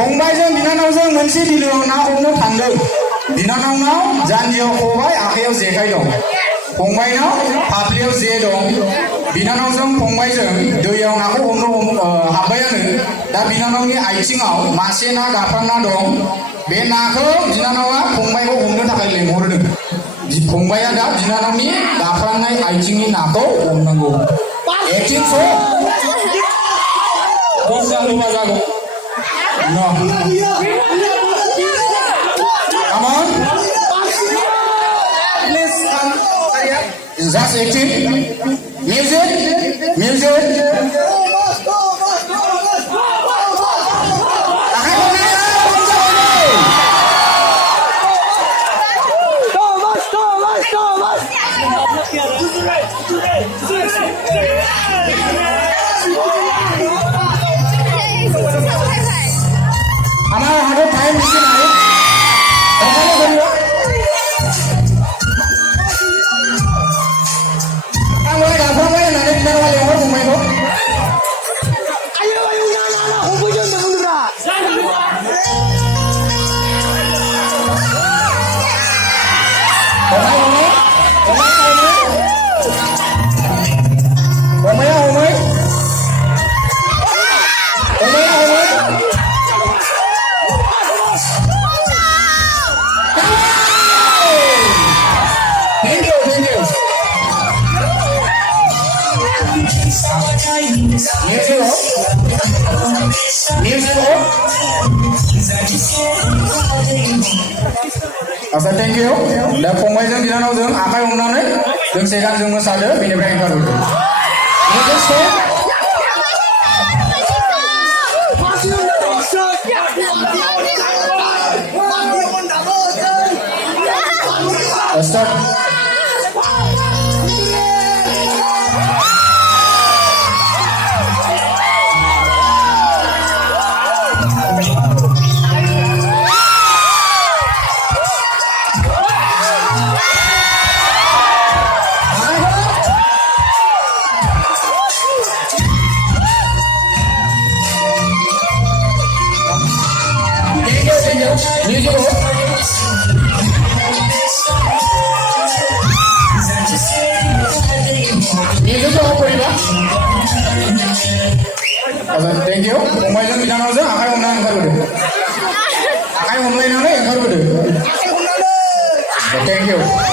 फंबायजों बिनानावजों मोनसे बिलोआव ना हमनो थांदों बिनानावनाव जानजियाव खबाय आखायाव जेखाइ दं फंबायनाव फाफ्लियाव जे दं बिनानावजों फंबायजों दैयाव नाखौ हमनो हाबबायानो दा बिनानावनि आथिङाव मासे ना गाफ्लांना दं बे नाखौ बिनानावा फंबायखौ हमनो थाखाय लेंहरदों फंबाया दा बिनानावनि गाफ्लांनाय आथिंनि नाखौ हमनांगौ एक्टिं स' जागौ No. Come on. Please come. Just acting. Music. Music. हमारा 100 टाइम मिशन है ऐसा नहीं करियो हम लोग गाफा में नाने किधर वाले और घूमे को ayo na hubungan na muna Asa thank you. Da फंबायजों बिनानावजों आखाइ हमनानै दोंसे गानजों मोसादो बेनिफ्राय ओंखारबोदो। Start. Thank you. फंबायजों बिनानावजों आखाइ हमना ओंखारबोदो आखाइ हमलायनानै ओंखारबोदो Thank you.